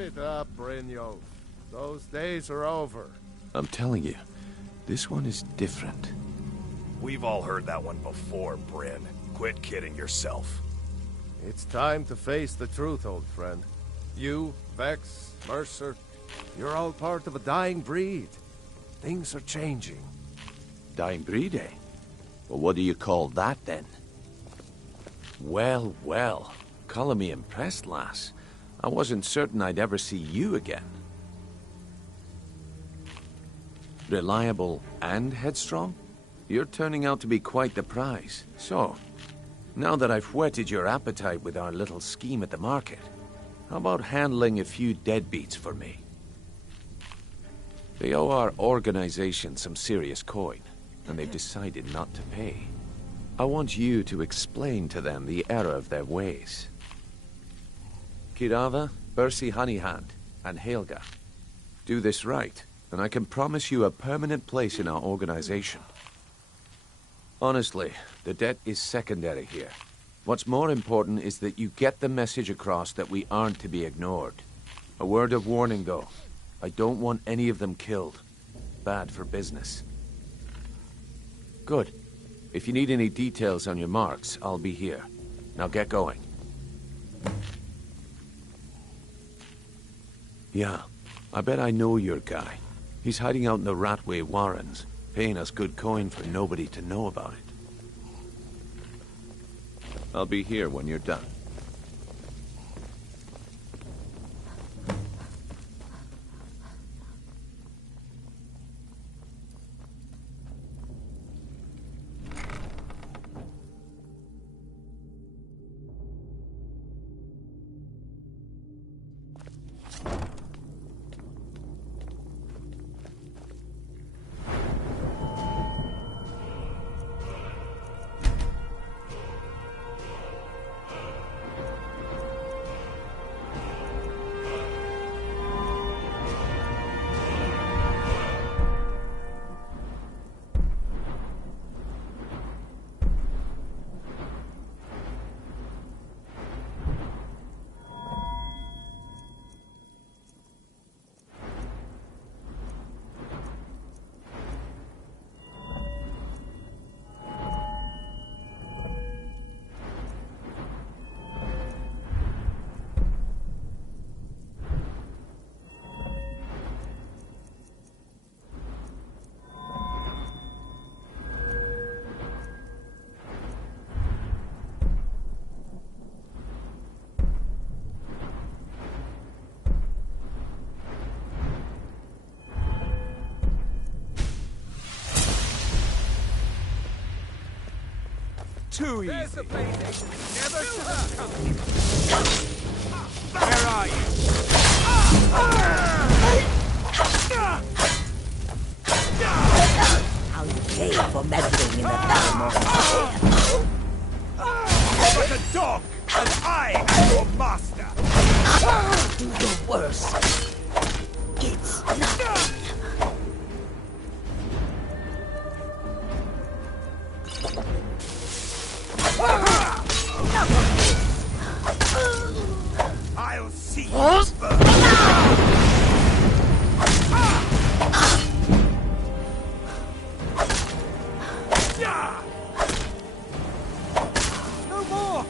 it up, Brynjolf. Those days are over. I'm telling you, this one is different. We've all heard that one before, Bryn. Quit kidding yourself. It's time to face the truth, old friend. You, Vex, Mercer, you're all part of a dying breed. Things are changing. Dying breed, eh? Well, what do you call that, then? Well, well. Calling me impressed, lass. I wasn't certain I'd ever see you again. Reliable and headstrong? You're turning out to be quite the prize. So, now that I've whetted your appetite with our little scheme at the market, how about handling a few deadbeats for me? They owe our organization some serious coin, and they've decided not to pay. I want you to explain to them the error of their ways. Kirava, Bersi Honeyhand, and Helga. Do this right, and I can promise you a permanent place in our organization. Honestly, the debt is secondary here. What's more important is that you get the message across that we aren't to be ignored. A word of warning, though. I don't want any of them killed. Bad for business. Good. If you need any details on your marks, I'll be here. Now get going. Yeah, I bet I know your guy. He's hiding out in the Ratway Warrens, paying us good coin for nobody to know about it. I'll be here when you're done. Too easy. There's the PlayStation. Never should have come. Where are you? How you pay for meddling in the Paramore? Like a dog, and I am your master. Do your worst. It's nothing. I'll see you first. No more!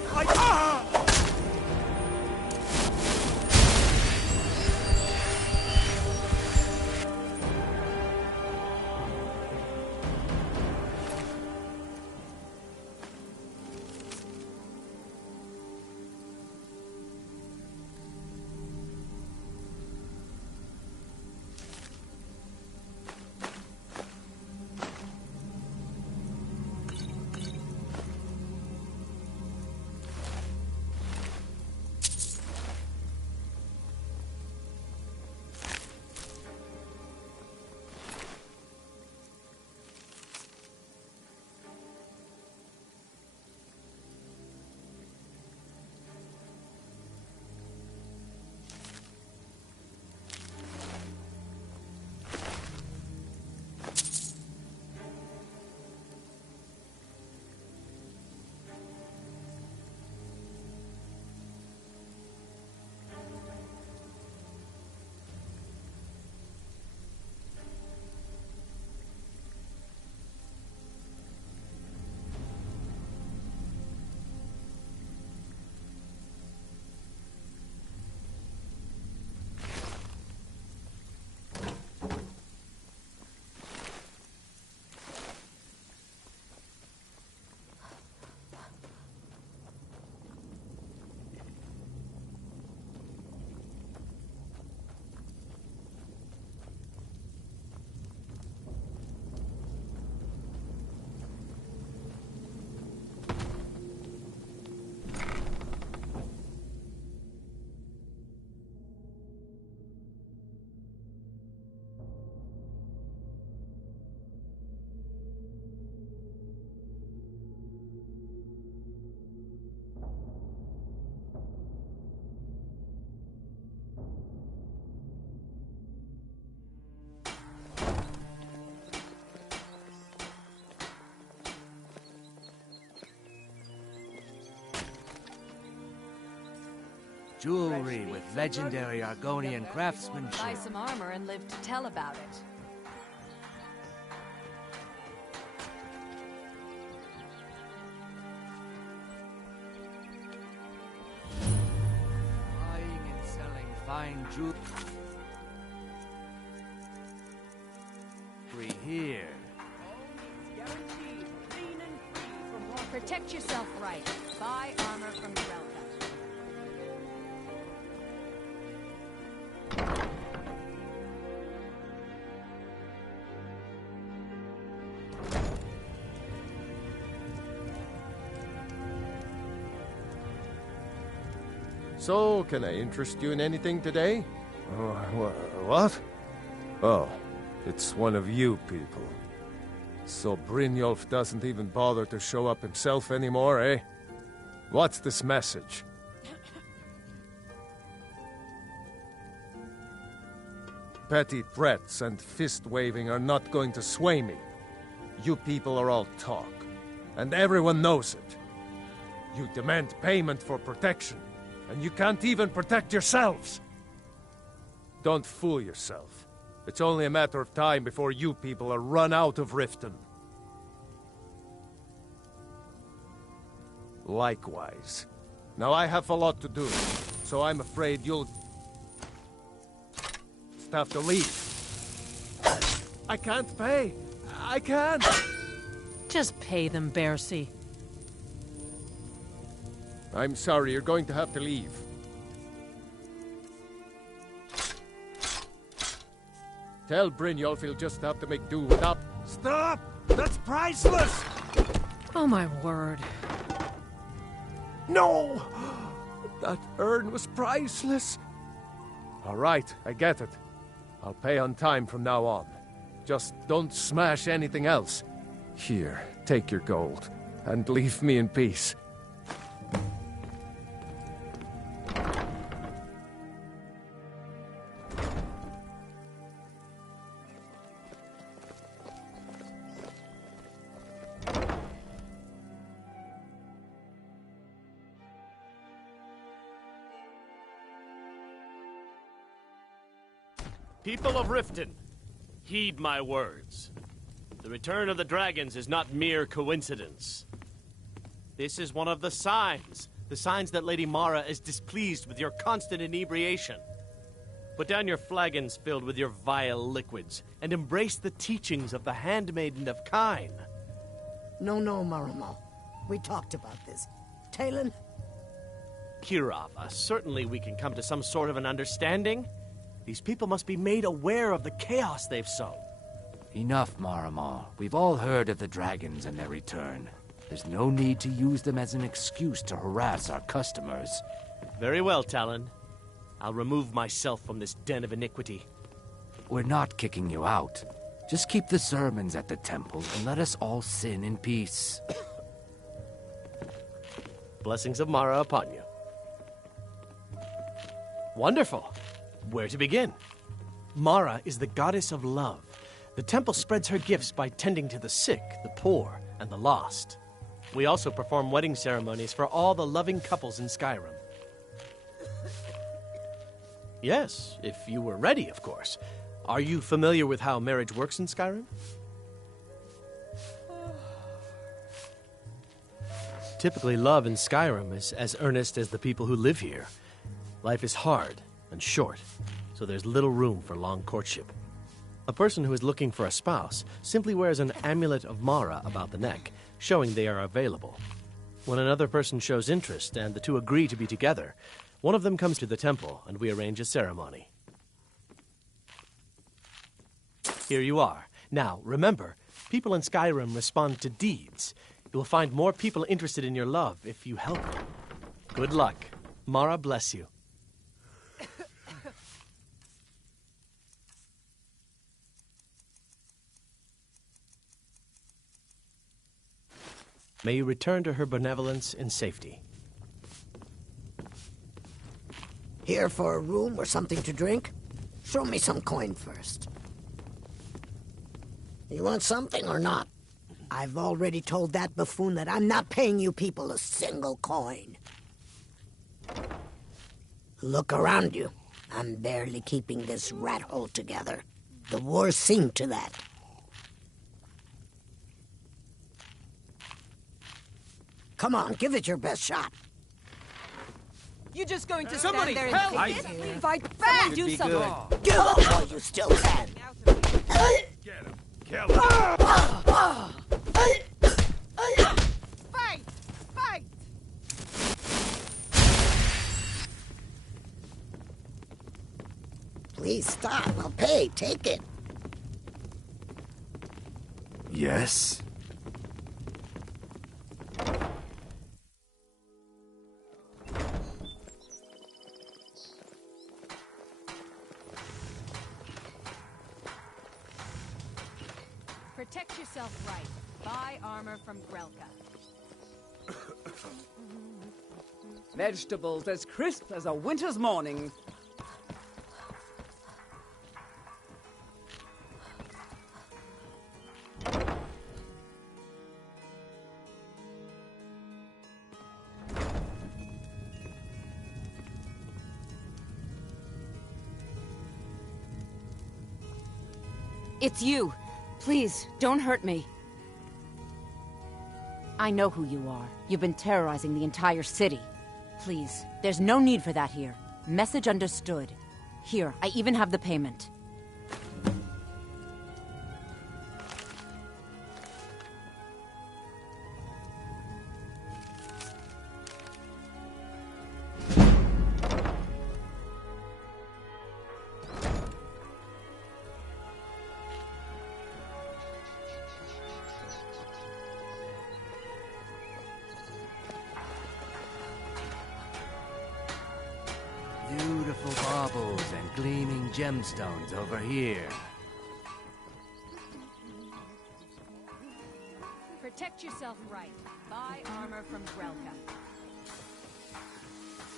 Jewelry with legendary Argonian Buy craftsmanship. some armor and live to tell about it. Buying and selling fine jewelry here. Protect yourself right. Buy armor from the Relka. So, can I interest you in anything today? What? Oh, it's one of you people. So Brynjolf doesn't even bother to show up himself anymore, eh? What's this message? Petty threats and fist-waving are not going to sway me. You people are all talk, and everyone knows it. You demand payment for protection, and you can't even protect yourselves. Don't fool yourself. It's only a matter of time before you people are run out of Riften. Likewise. Now I have a lot to do, so I'm afraid you'll have to leave. I can't pay. I can't. Just pay them, Bercy. I'm sorry, you're going to have to leave. Tell Brynjolf he'll just have to make do without... Stop! That's priceless! Oh my word. No! That urn was priceless. All right, I get it. I'll pay on time from now on. Just don't smash anything else. Here, take your gold, and leave me in peace. People of Riften, heed my words. The return of the dragons is not mere coincidence. This is one of the signs that Lady Mara is displeased with your constant inebriation. Put down your flagons filled with your vile liquids, and embrace the teachings of the Handmaiden of Kyne. No, Maramo. We talked about this. Talon? Kirava, certainly we can come to some sort of an understanding. These people must be made aware of the chaos they've sown. Enough, Marama. We've all heard of the dragons and their return. There's no need to use them as an excuse to harass our customers. Very well, Talon. I'll remove myself from this den of iniquity. We're not kicking you out. Just keep the sermons at the temple and let us all sin in peace. Blessings of Mara upon you. Wonderful. Where to begin? Mara is the goddess of love. The temple spreads her gifts by tending to the sick, the poor, and the lost. We also perform wedding ceremonies for all the loving couples in Skyrim. Yes, if you were ready, of course. Are you familiar with how marriage works in Skyrim? Typically, love in Skyrim is as earnest as the people who live here. Life is hard and short, so there's little room for long courtship. A person who is looking for a spouse simply wears an amulet of Mara about the neck, showing they are available. When another person shows interest and the two agree to be together, one of them comes to the temple and we arrange a ceremony. Here you are. Now, remember, people in Skyrim respond to deeds. You will find more people interested in your love if you help them. Good luck. Mara bless you. May you return to her benevolence in safety. Here for a room or something to drink? Show me some coin first. You want something or not? I've already told that buffoon that I'm not paying you people a single coin. Look around you. I'm barely keeping this rat hole together. The war's seen to that. Come on, give it your best shot. You just going to Somebody stand there help! and take it? Fight back! Do something! Give up while you still can. Get him. Kill him. Fight! Fight! Please stop. I'll pay. Take it. Yes? Protect yourself right. Buy armor from Grelka. Vegetables as crisp as a winter's morning. It's you. Please, don't hurt me. I know who you are. You've been terrorizing the entire city. Please, there's no need for that here. Message understood. Here, I even have the payment. Beautiful baubles and gleaming gemstones over here. Protect yourself right. Buy armor from Grelka.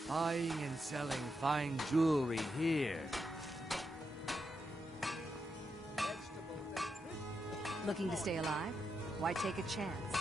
Buying and selling fine jewelry here. Looking to stay alive? Why take a chance?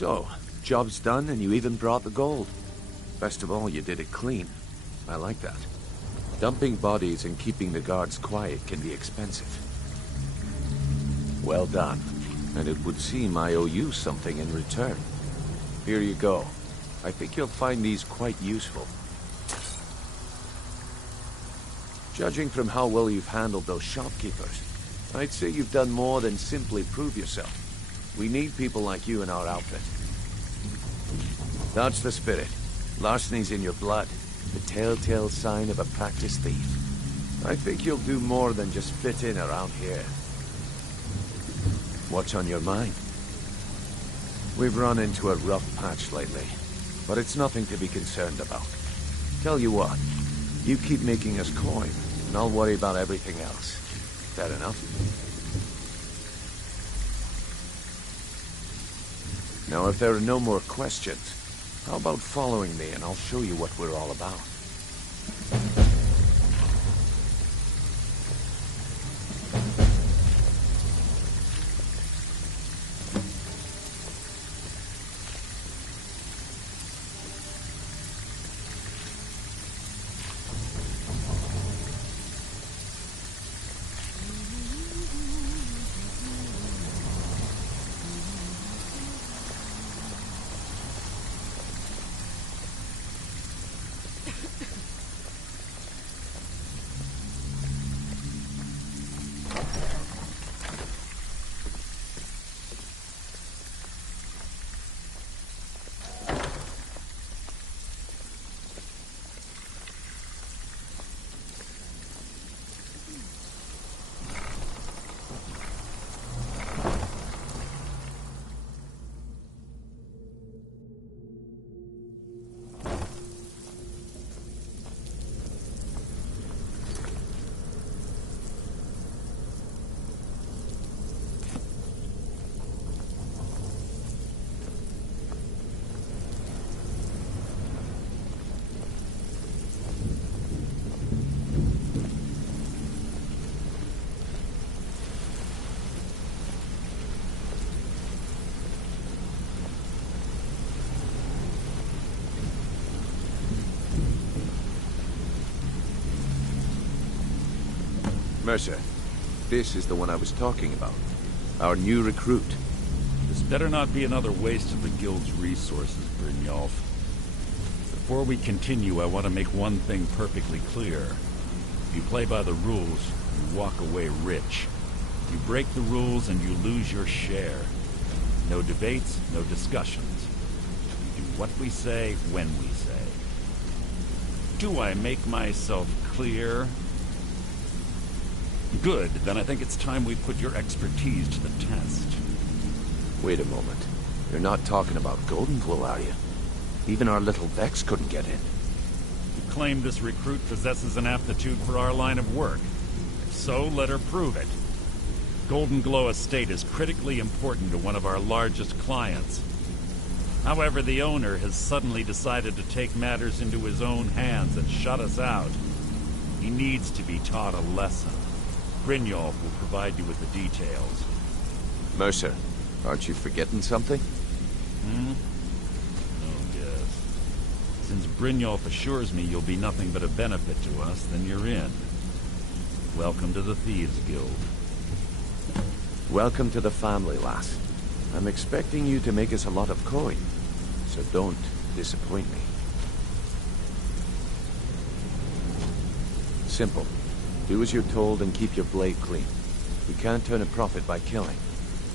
So, job's done and you even brought the gold. Best of all, you did it clean. I like that. Dumping bodies and keeping the guards quiet can be expensive. Well done. And it would seem I owe you something in return. Here you go. I think you'll find these quite useful. Judging from how well you've handled those shopkeepers, I'd say you've done more than simply prove yourself. We need people like you in our outfit. That's the spirit. Larceny's in your blood. The telltale sign of a practiced thief. I think you'll do more than just fit in around here. What's on your mind? We've run into a rough patch lately, but it's nothing to be concerned about. Tell you what, you keep making us coin, and I'll worry about everything else. Fair enough? Now, if there are no more questions, how about following me and I'll show you what we're all about? Mercer, this is the one I was talking about. Our new recruit. This better not be another waste of the Guild's resources, Brynjolf. Before we continue, I want to make one thing perfectly clear. If you play by the rules, you walk away rich. You break the rules and you lose your share. No debates, no discussions. We do what we say, when we say. Do I make myself clear? Good, then I think it's time we put your expertise to the test. Wait a moment. You're not talking about Goldenglow, are you? Even our little Vex couldn't get in. You claim this recruit possesses an aptitude for our line of work. If so, let her prove it. Goldenglow Estate is critically important to one of our largest clients. However, the owner has suddenly decided to take matters into his own hands and shut us out. He needs to be taught a lesson. Brynjolf will provide you with the details. Mercer, aren't you forgetting something? Oh, yes. Since Brynjolf assures me you'll be nothing but a benefit to us, then you're in. Welcome to the Thieves Guild. Welcome to the family, lass. I'm expecting you to make us a lot of coin, so don't disappoint me. Simple. Do as you're told and keep your blade clean. We can't turn a profit by killing.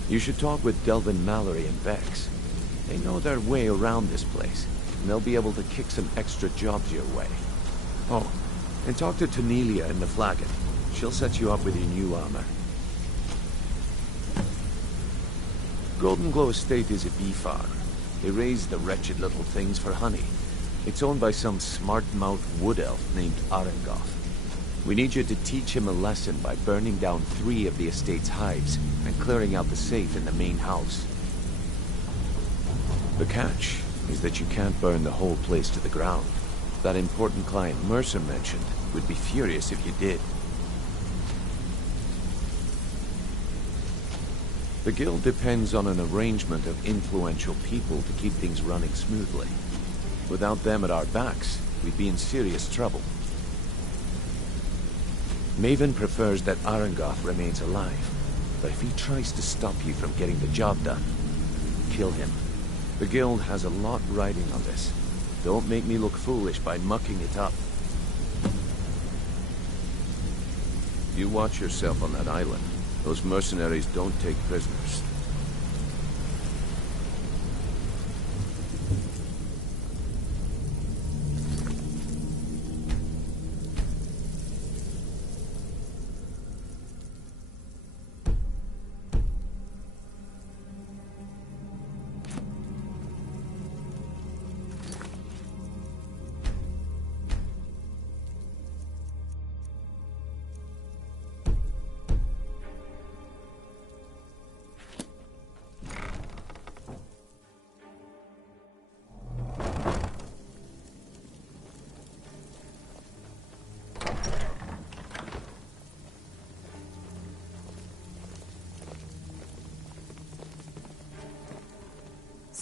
You should talk with Delvin Mallory and Vex. They know their way around this place, and they'll be able to kick some extra jobs your way. Oh, and talk to Tanelia in the Flagon. She'll set you up with your new armor. Goldenglow Estate is a bee farm. They raise the wretched little things for honey. It's owned by some smart-mouthed wood elf named Arengoth. We need you to teach him a lesson by burning down 3 of the estate's hives and clearing out the safe in the main house. The catch is that you can't burn the whole place to the ground. That important client Mercer mentioned would be furious if you did. The guild depends on an arrangement of influential people to keep things running smoothly. Without them at our backs, we'd be in serious trouble. Maven prefers that Arangoth remains alive, but if he tries to stop you from getting the job done, kill him. The guild has a lot riding on this. Don't make me look foolish by mucking it up. You watch yourself on that island. Those mercenaries don't take prisoners.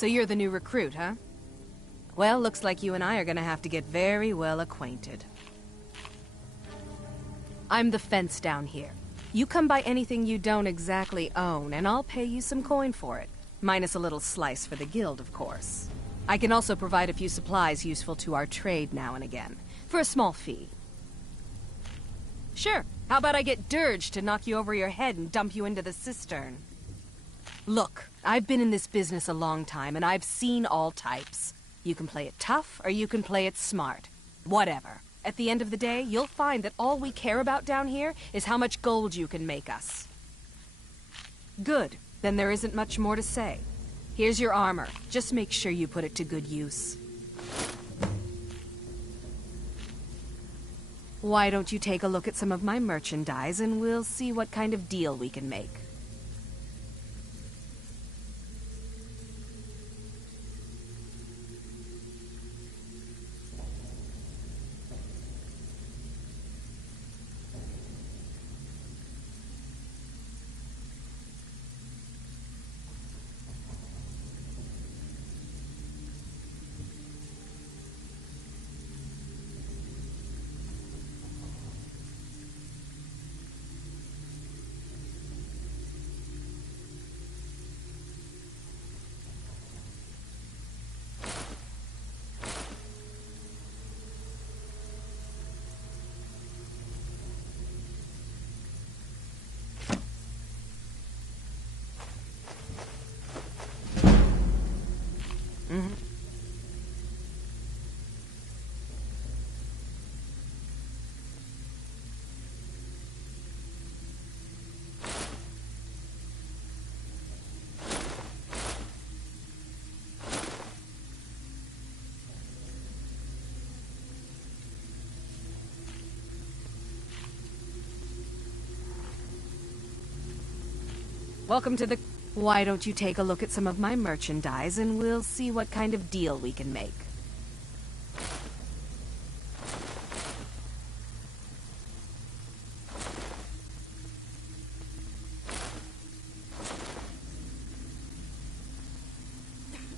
So you're the new recruit, huh? Well, looks like you and I are gonna have to get very well acquainted. I'm the fence down here. You come by anything you don't exactly own, and I'll pay you some coin for it. Minus a little slice for the guild, of course. I can also provide a few supplies useful to our trade now and again, for a small fee. Sure, how about I get Dirge to knock you over your head and dump you into the cistern? Look, I've been in this business a long time, and I've seen all types. You can play it tough, or you can play it smart. Whatever. At the end of the day, you'll find that all we care about down here is how much gold you can make us. Good. Then there isn't much more to say. Here's your armor. Just make sure you put it to good use. Why don't you take a look at some of my merchandise, and we'll see what kind of deal we can make. Welcome to the... Why don't you take a look at some of my merchandise, and we'll see what kind of deal we can make.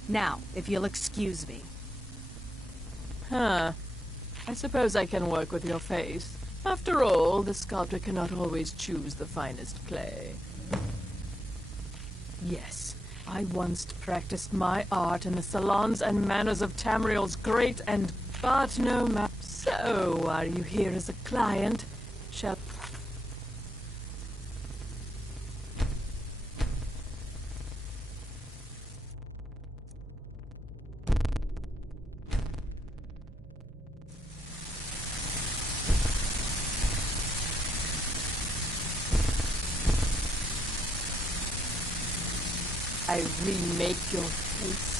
Now, if you'll excuse me. Huh. I suppose I can work with your face. After all, the sculptor cannot always choose the finest clay. Yes, I once practiced my art in the salons and manners of Tamriel's great and... But no map. So, are you here as a client? Shall... I remake your face?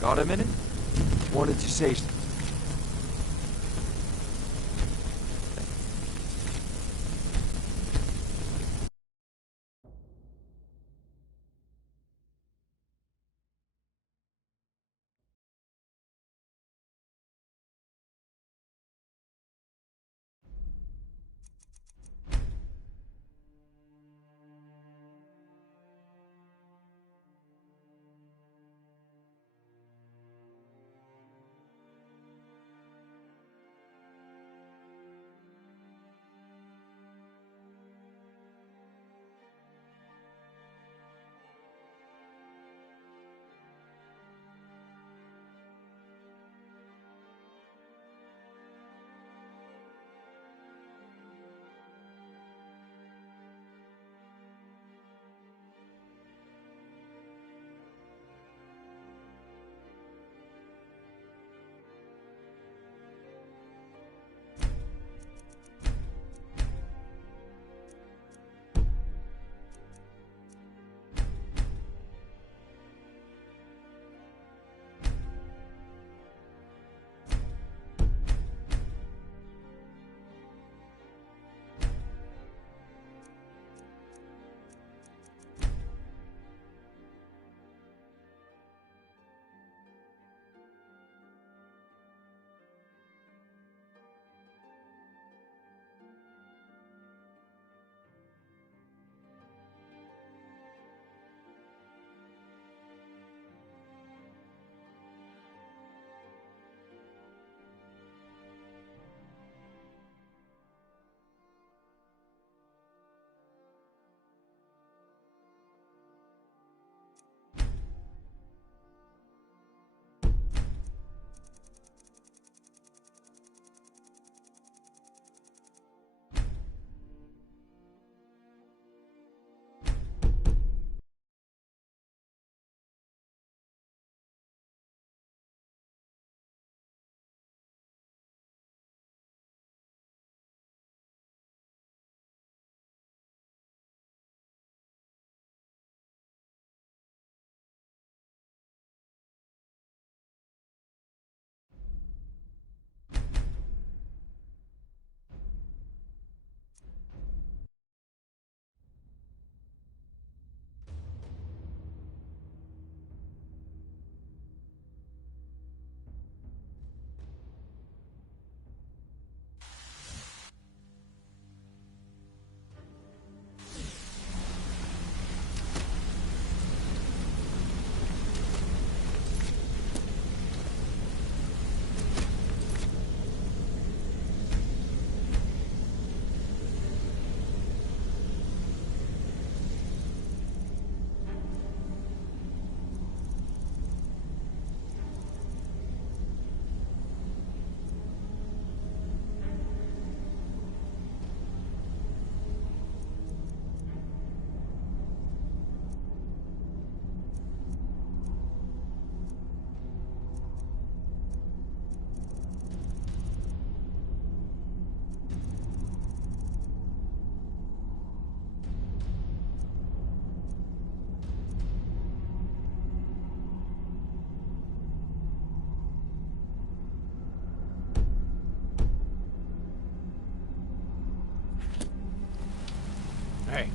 Got a minute? Wanted to say...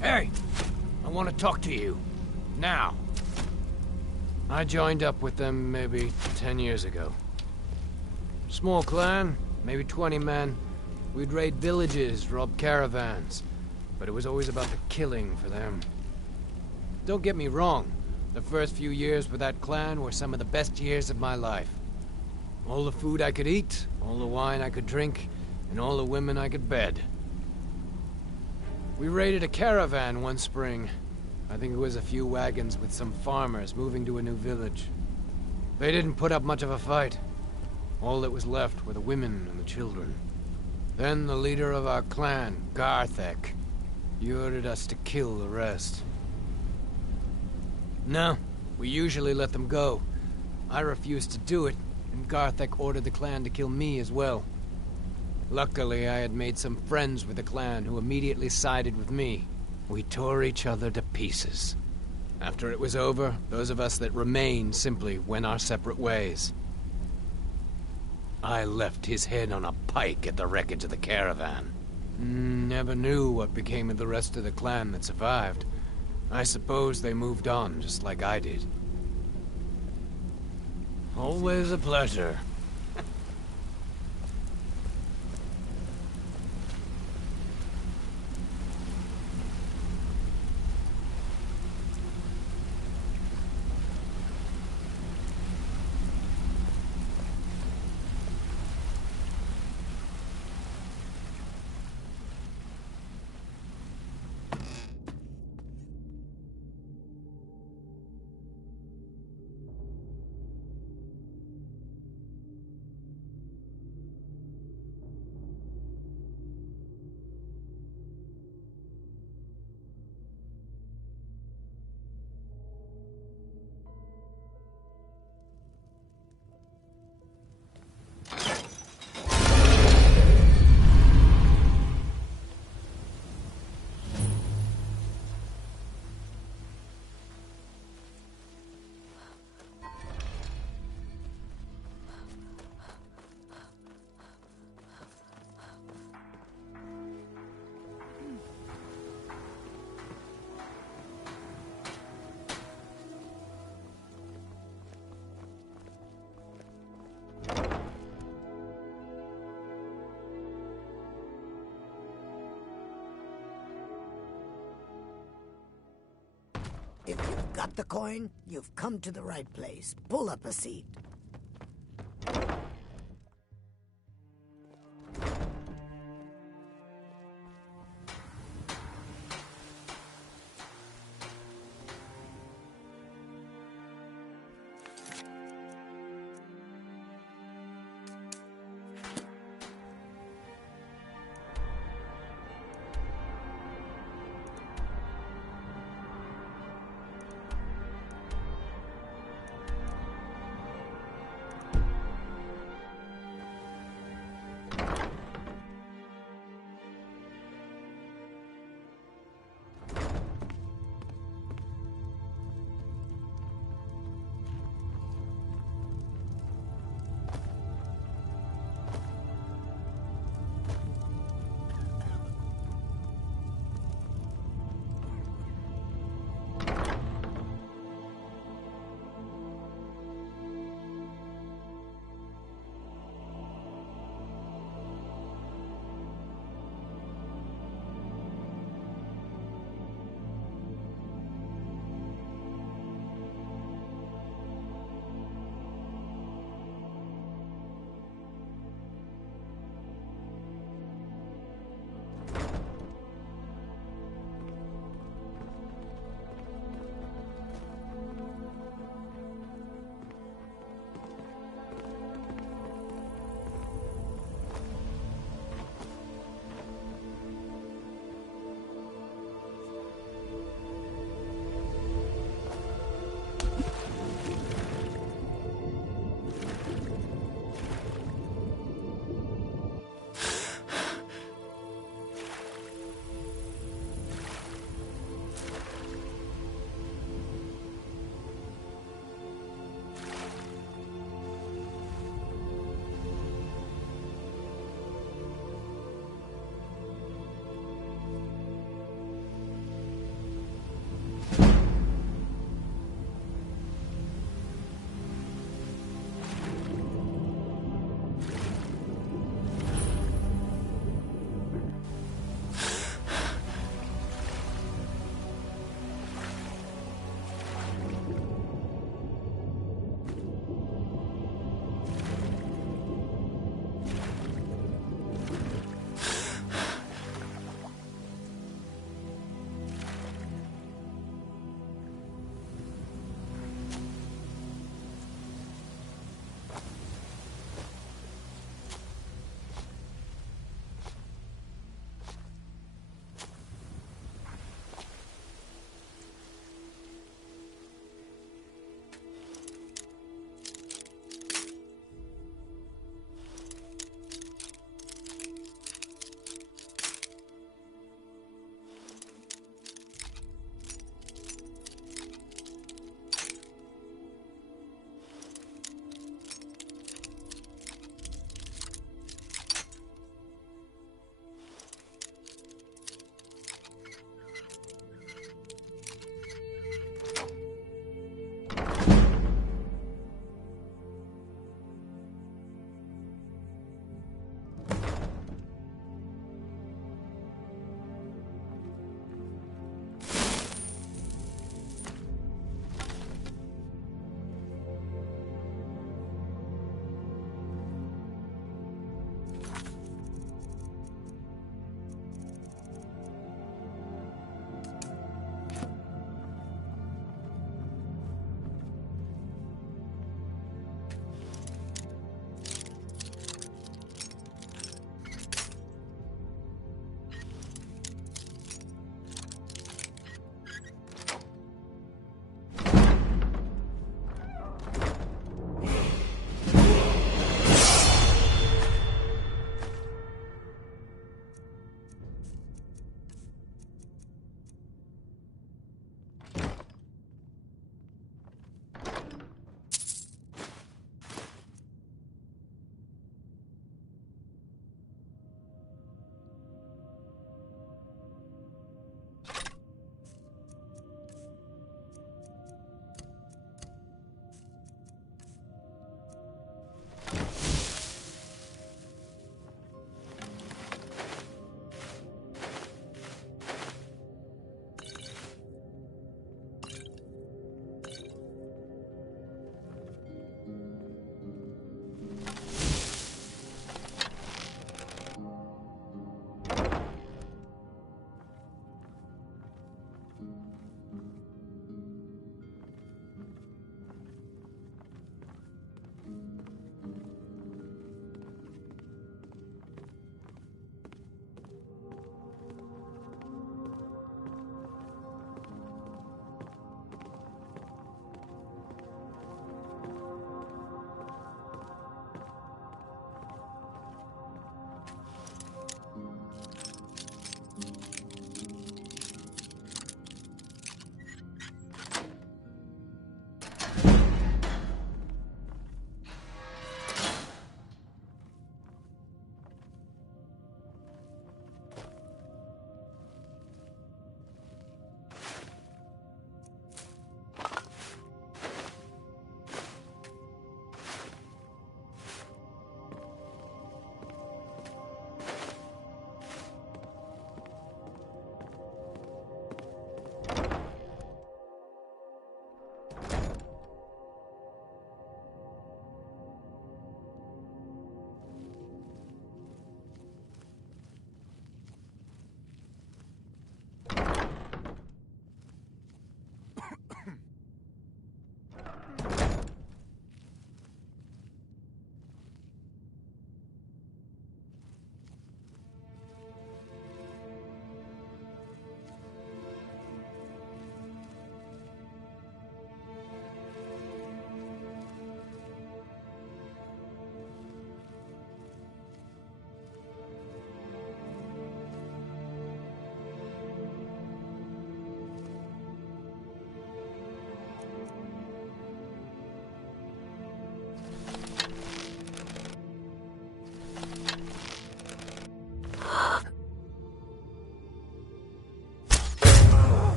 Hey! I want to talk to you. Now. I joined up with them maybe 10 years ago. Small clan, maybe 20 men. We'd raid villages, rob caravans. But it was always about the killing for them. Don't get me wrong. The first few years with that clan were some of the best years of my life. All the food I could eat, all the wine I could drink, and all the women I could bed. We raided a caravan one spring. I think it was a few wagons with some farmers moving to a new village. They didn't put up much of a fight. All that was left were the women and the children. Then the leader of our clan, Garthek, he ordered us to kill the rest. No, we usually let them go. I refused to do it, and Garthek ordered the clan to kill me as well. Luckily, I had made some friends with the clan who immediately sided with me. We tore each other to pieces. After it was over, those of us that remained simply went our separate ways. I left his head on a pike at the wreckage of the caravan. Never knew what became of the rest of the clan that survived. I suppose they moved on, just like I did. Always a pleasure. If you've got the coin, you've come to the right place. Pull up a seat.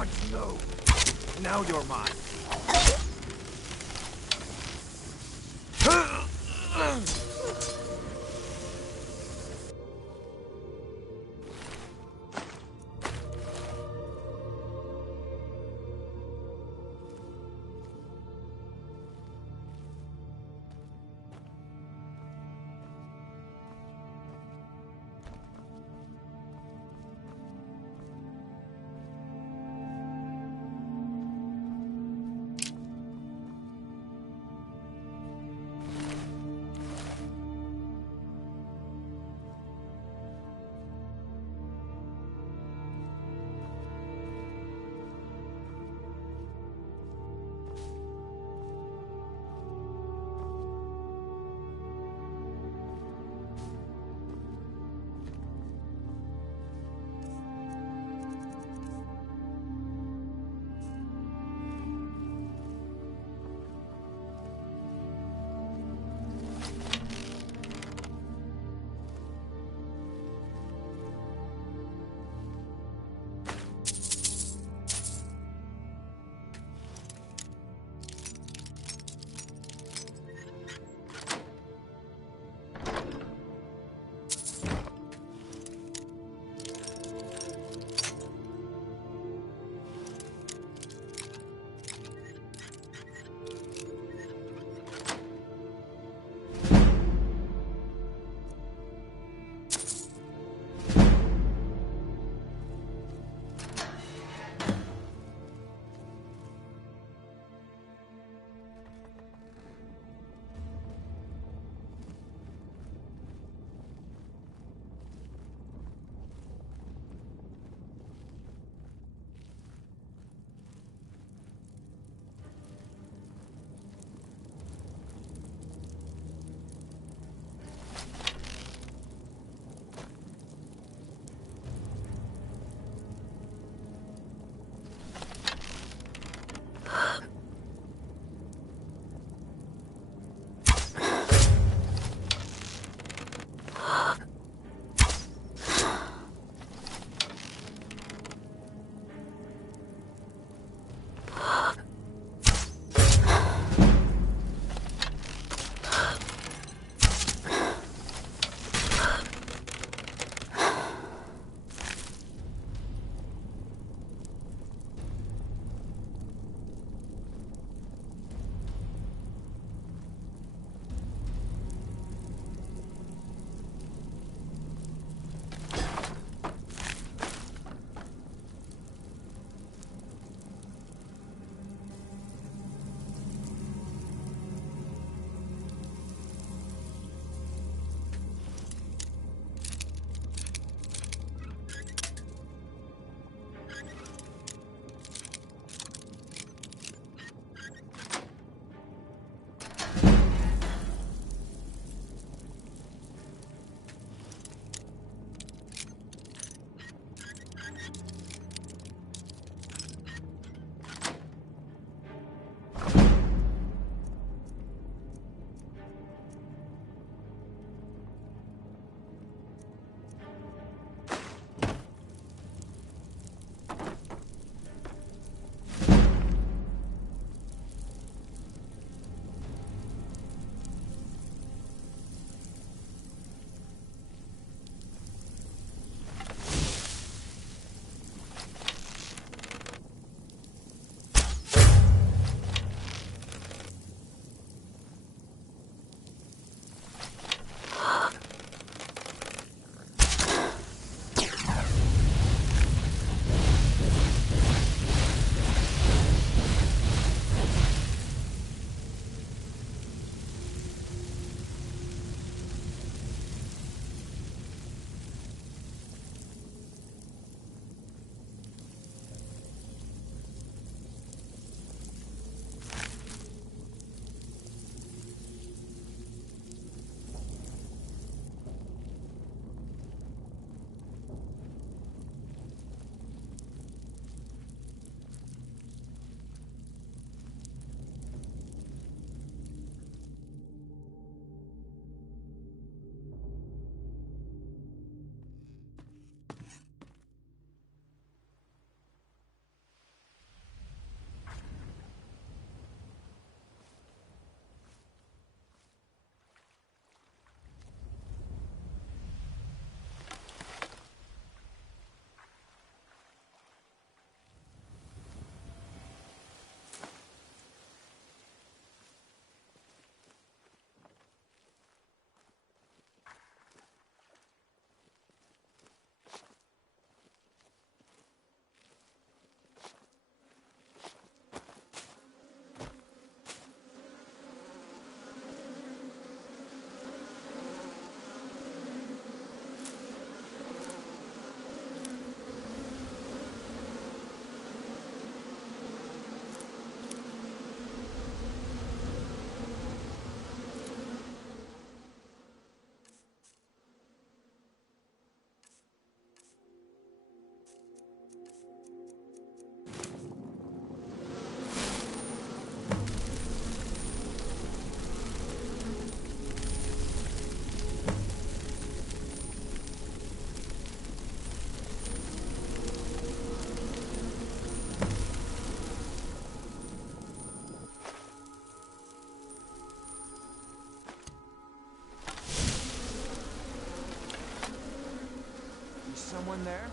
Gods, no! Now you're mine. someone there?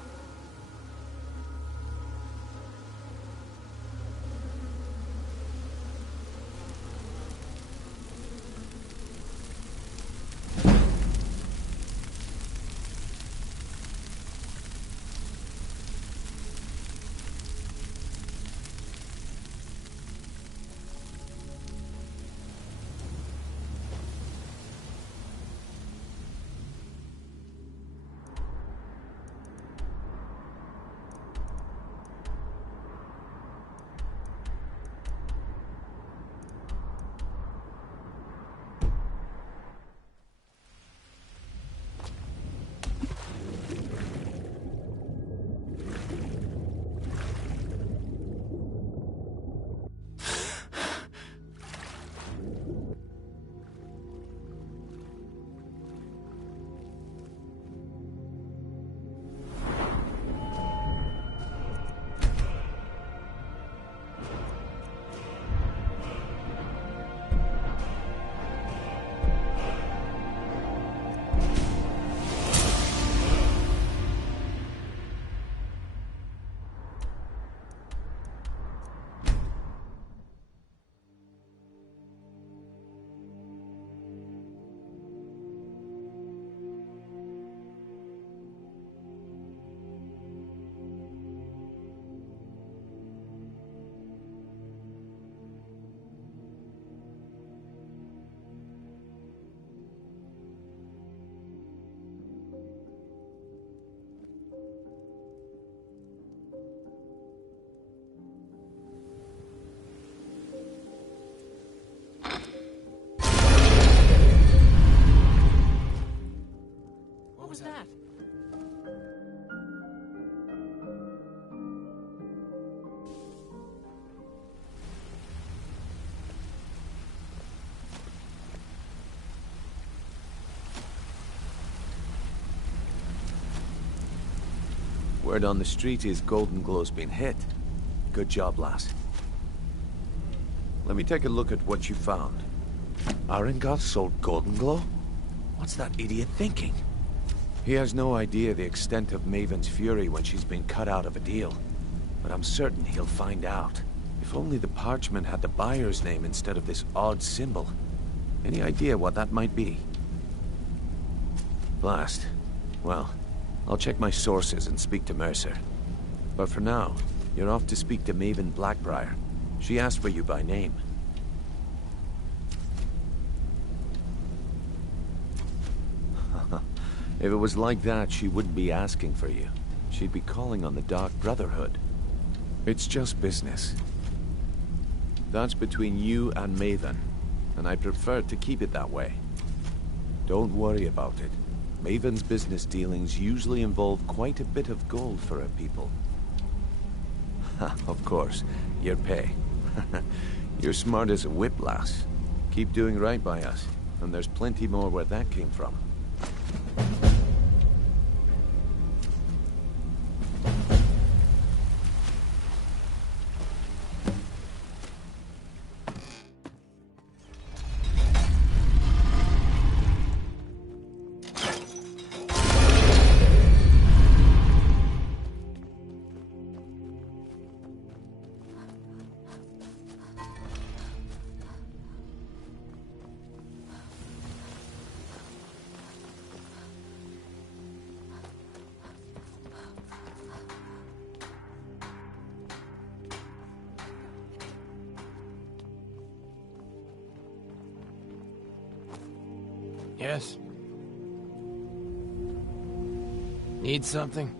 What was that? Word on the street is Golden Glow's been hit. Good job, lass. Let me take a look at what you found. Arengoth sold Golden Glow? What's that idiot thinking? He has no idea the extent of Maven's fury when she's been cut out of a deal. But I'm certain he'll find out. If only the parchment had the buyer's name instead of this odd symbol. Any idea what that might be? Blast. Well, I'll check my sources and speak to Mercer. But for now, you're off to speak to Maven Blackbriar. She asked for you by name. If it was like that, she wouldn't be asking for you. She'd be calling on the Dark Brotherhood. It's just business. That's between you and Maven, and I prefer to keep it that way. Don't worry about it. Maven's business dealings usually involve quite a bit of gold for her people. Of course, your pay. You're smart as a whip, lass. Keep doing right by us, and there's plenty more where that came from. Yes? Need something?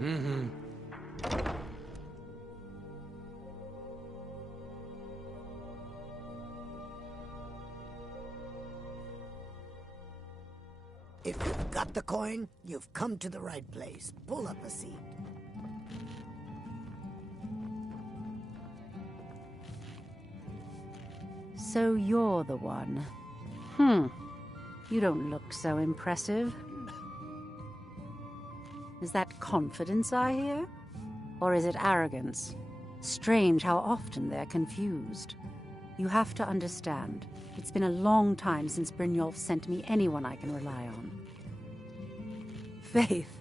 Mm-hmm. If you've got the coin, you've come to the right place. Pull up a seat. So you're the one. You don't look so impressive. Is that confidence I hear? Or is it arrogance? Strange how often they're confused. You have to understand, it's been a long time since Brynjolf sent me anyone I can rely on. Faith?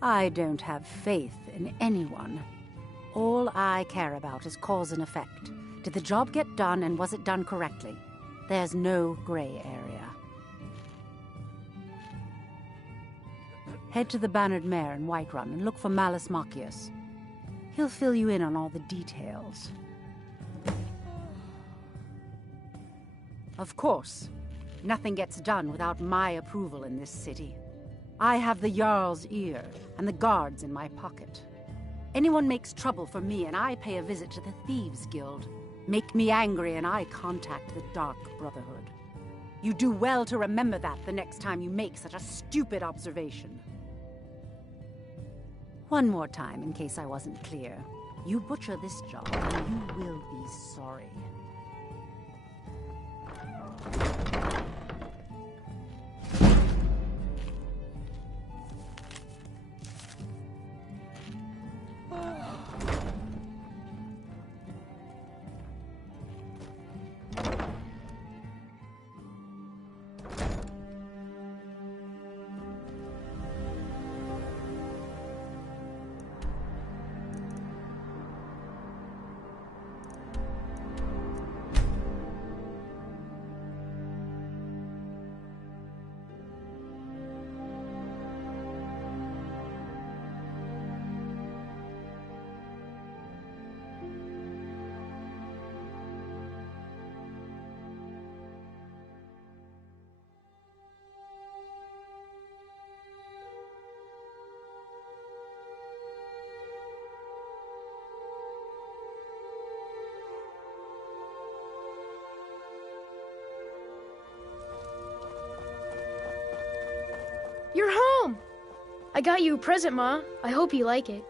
I don't have faith in anyone. All I care about is cause and effect. Did the job get done, and was it done correctly? There's no gray area. Head to the Bannered Mare in Whiterun and look for Malus Machius. He'll fill you in on all the details. Of course, nothing gets done without my approval in this city. I have the Jarl's ear and the guards in my pocket. Anyone makes trouble for me and I pay a visit to the Thieves' Guild. Make me angry and I contact the Dark Brotherhood. You do well to remember that the next time you make such a stupid observation. One more time, in case I wasn't clear. You butcher this job and you will be sorry. You're home! I got you a present, Ma. I hope you like it.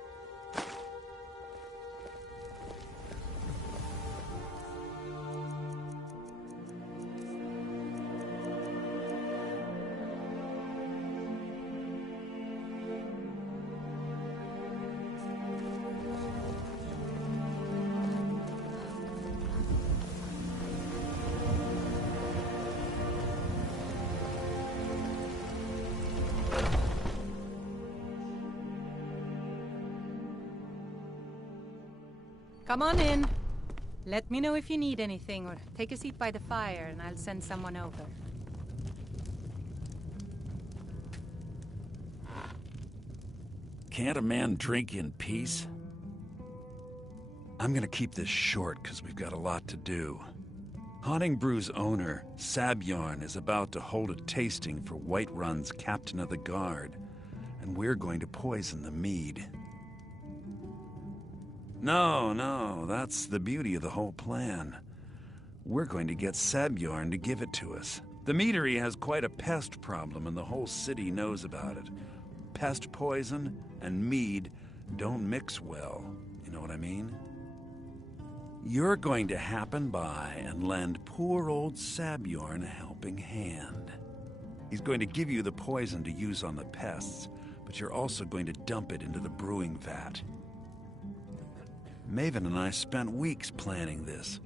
Come on in. Let me know if you need anything, or take a seat by the fire and I'll send someone over. Can't a man drink in peace? I'm gonna keep this short because we've got a lot to do. Haunting Brew's owner, Sabjorn, is about to hold a tasting for Whiterun's Captain of the Guard, and we're going to poison the mead. No, that's the beauty of the whole plan. We're going to get Sabjorn to give it to us. The meadery has quite a pest problem, and the whole city knows about it. Pest poison and mead don't mix well, you know what I mean? You're going to happen by and lend poor old Sabjorn a helping hand. He's going to give you the poison to use on the pests, but you're also going to dump it into the brewing vat. Maven and I spent weeks planning this.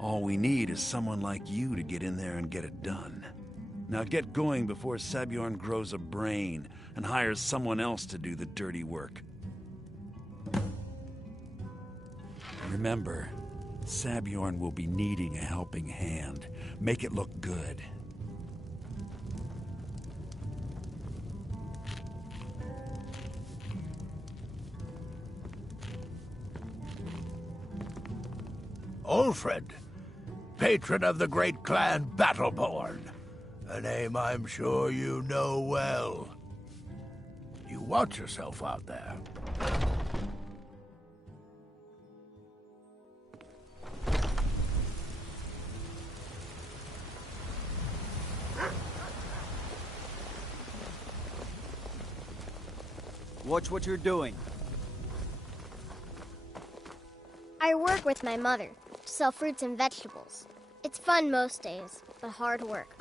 All we need is someone like you to get in there and get it done. Now get going before Sabjorn grows a brain and hires someone else to do the dirty work. Remember, Sabjorn will be needing a helping hand. Make it look good. Ulfred, patron of the great clan Battleborn, a name I'm sure you know well. You watch yourself out there. Watch what you're doing. I work with my mother to sell fruits and vegetables. It's fun most days, but hard work.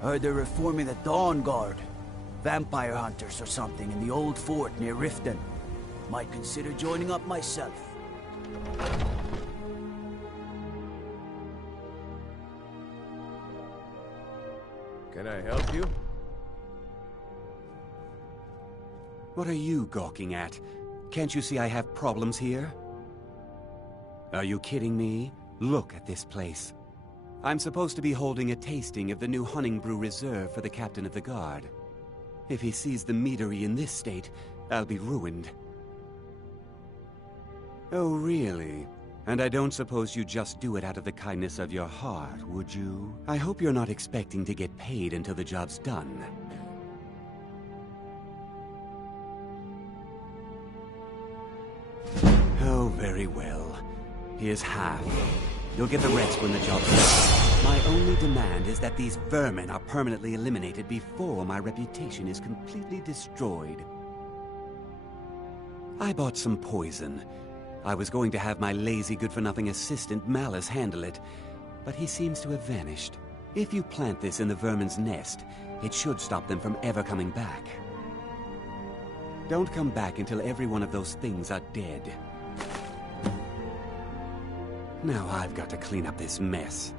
Heard they're reforming the Dawn Guard. Vampire hunters or something in the old fort near Riften. Might consider joining up myself. Can I help you? What are you gawking at? Can't you see I have problems here? Are you kidding me? Look at this place. I'm supposed to be holding a tasting of the new Hunting Brew Reserve for the Captain of the Guard. If he sees the meadery in this state, I'll be ruined. Oh, really? And I don't suppose you just do it out of the kindness of your heart, would you? I hope you're not expecting to get paid until the job's done. Oh, very well. Here's half. You'll get the rest when the job's done. My only demand is that these vermin are permanently eliminated before my reputation is completely destroyed. I bought some poison. I was going to have my lazy, good-for-nothing assistant Malice handle it, but he seems to have vanished. If you plant this in the vermin's nest, it should stop them from ever coming back. Don't come back until every one of those things are dead. Now I've got to clean up this mess.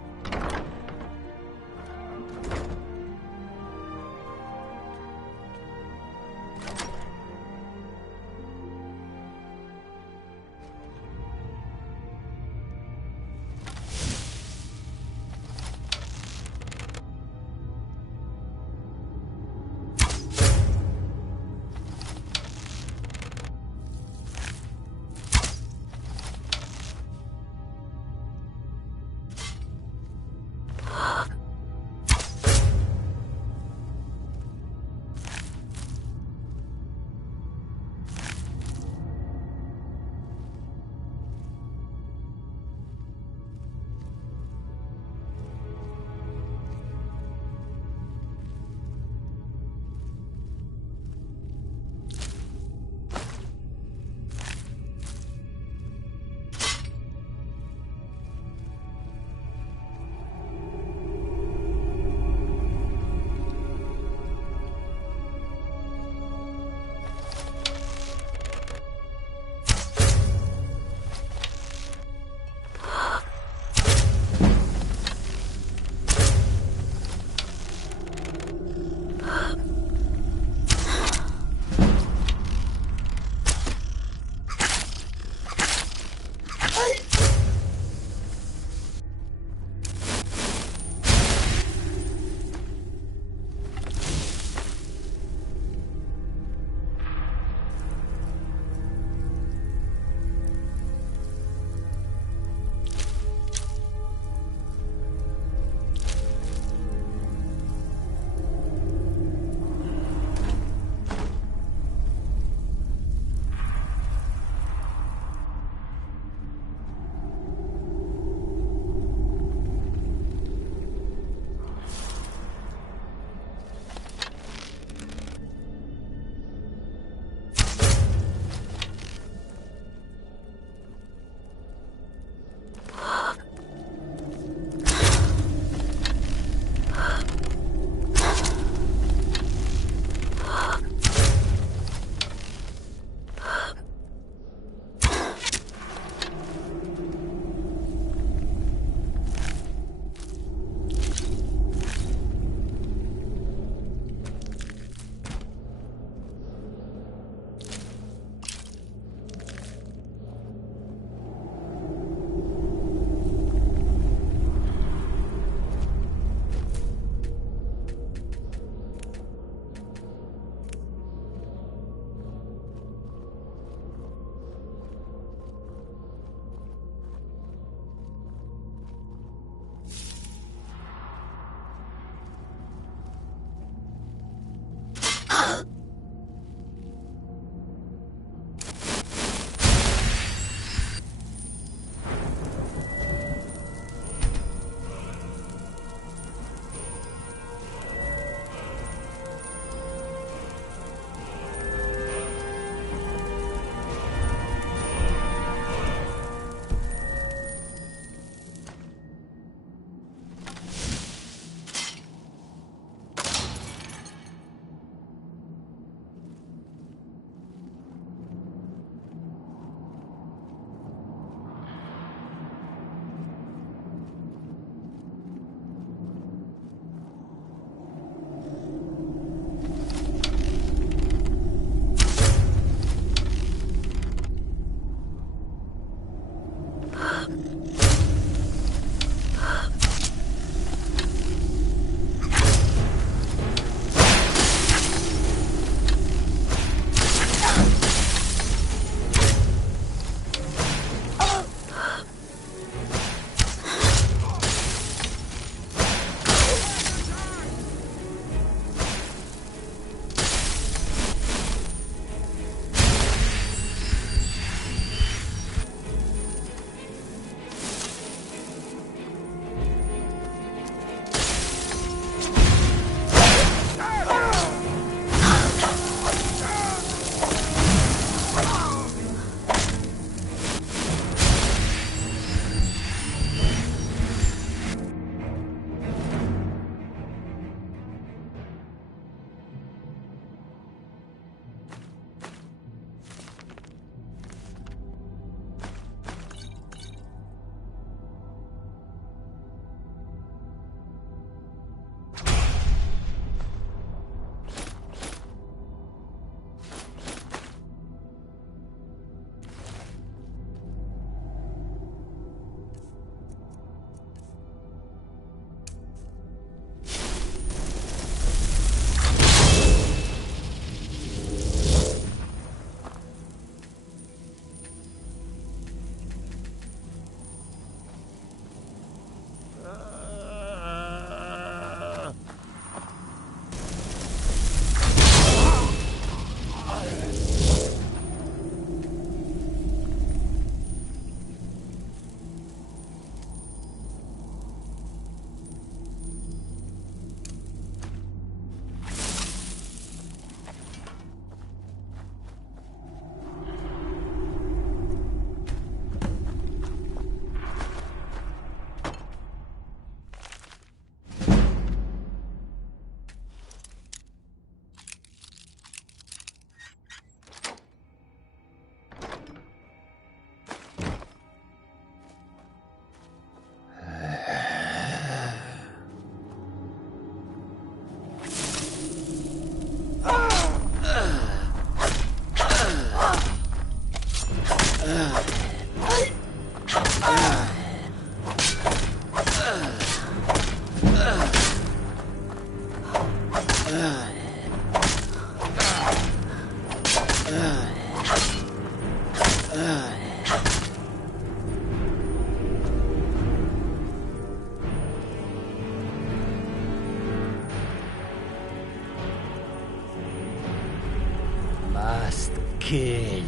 Must kill.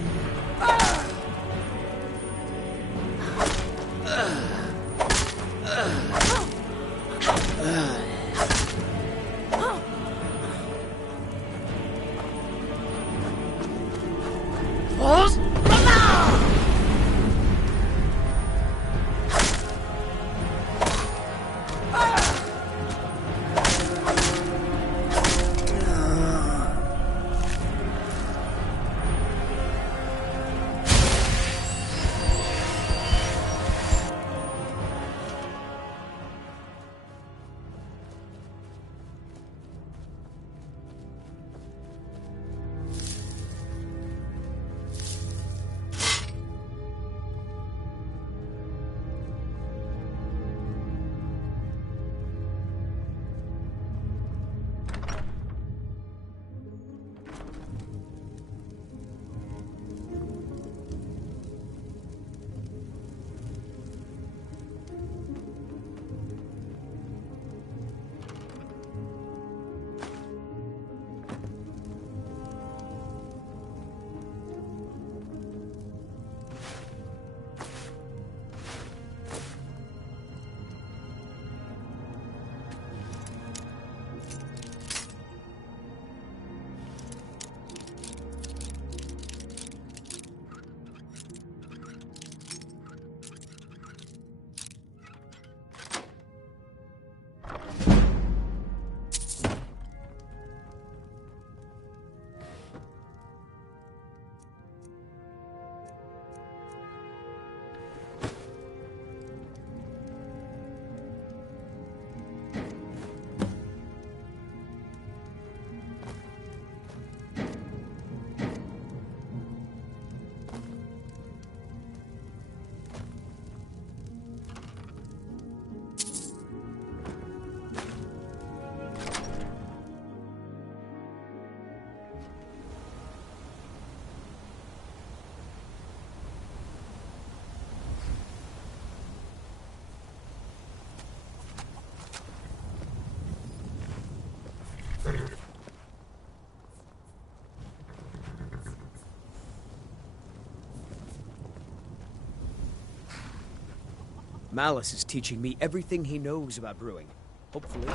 Malice is teaching me everything he knows about brewing. Hopefully.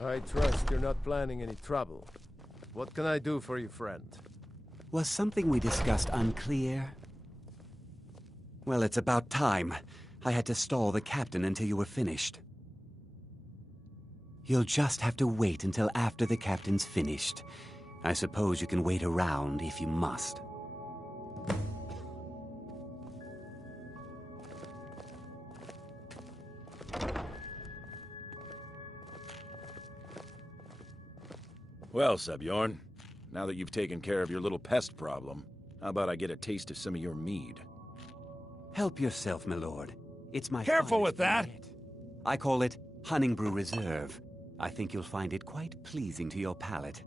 I trust you're not planning any trouble. What can I do for you, friend? Was something we discussed unclear? Well, it's about time. I had to stall the captain until you were finished. You'll just have to wait until after the captain's finished. I suppose you can wait around if you must. Well, Sebjorn, now that you've taken care of your little pest problem, how about I get a taste of some of your mead? Help yourself, my lord. It's my Careful with that! I call it Honningbrew Reserve. I think you'll find it quite pleasing to your palate.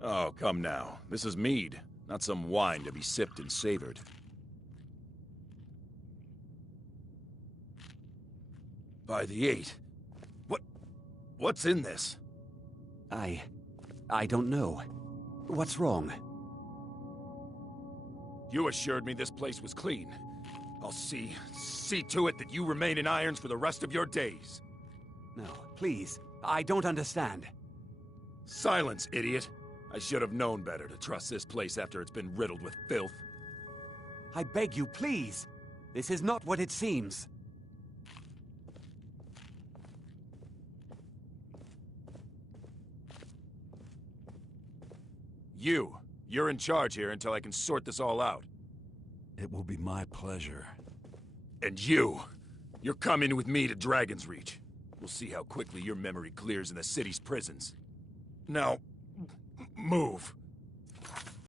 Oh, come now. This is mead, not some wine to be sipped and savored. By the 8. What's in this? I don't know. What's wrong? You assured me this place was clean. I'll see to it that you remain in irons for the rest of your days. No, please. I don't understand. Silence, idiot. I should have known better to trust this place after it's been riddled with filth. I beg you, please. This is not what it seems. You're in charge here until I can sort this all out. It will be my pleasure. And you're coming with me to Dragon's Reach. We'll see how quickly your memory clears in the city's prisons. Now, move.